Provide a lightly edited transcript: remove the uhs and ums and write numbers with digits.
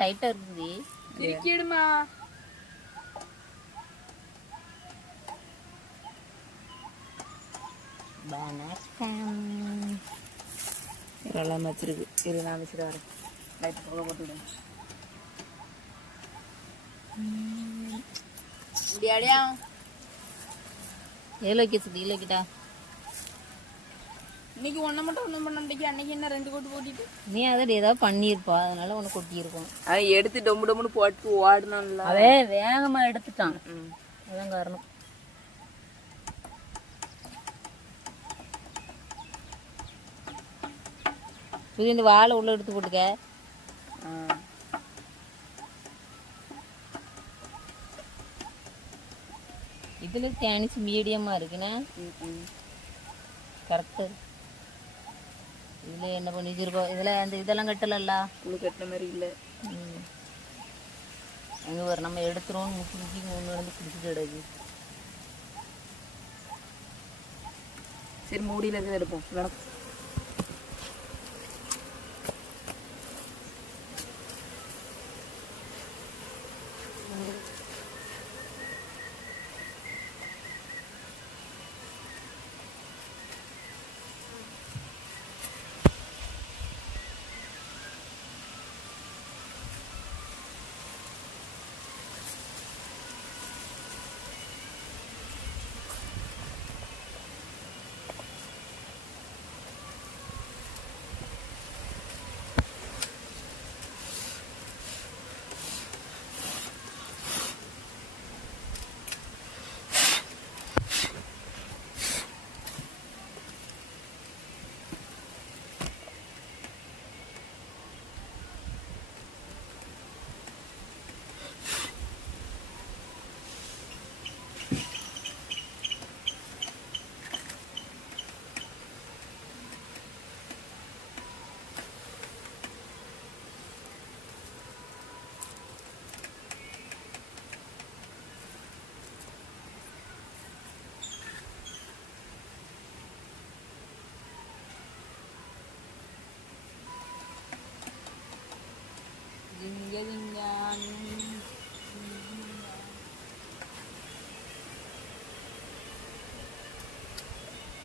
டைட்டா இருக்குது. இருக்கிடுமா. இதெல்லாம் வச்சிருக்கு. இரு நான் வச்சுட்டு வரேன். லைட் போக போட்டு விடுங்க. முடியாடியா ஏழு வைக்க சுத்தி இல்லை கிட்டா. இன்னைக்கு ஒன்றை மட்டும் ஒன்றும் பண்ண முடியாது. அன்னைக்கு என்ன 2 கோட்டு போட்டிட்டு நீ அதை ஏதாவது பண்ணியிருப்பா, அதனால உனக்கு கொட்டியிருக்கும். அதை எடுத்து டொம்பு டொம்புன்னு போட்டு ஓடணும்ல. அதே வேகமா எடுத்துட்டான். அதான் காரணம். இது இந்த வாழை உள்ள எடுத்து போட்டுக்க. இதுல தேனிஸ் மீடியமா இருக்குண்ணா. கரெக்டு. இதுல என்ன பண்ணி வச்சிருக்கோம்? இதுல அந்த இதெல்லாம் கட்டலல்ல, புழு கட்டின மாதிரி இல்லை. அங்கே ஒரு நம்ம எடுத்துருவோம். முக்கி முக்கி ஒன்று வந்து பிடிச்சிட்டு கிடக்கு. சரி மூடியில் இருக்கிறத எடுப்போம். நடக்கும்.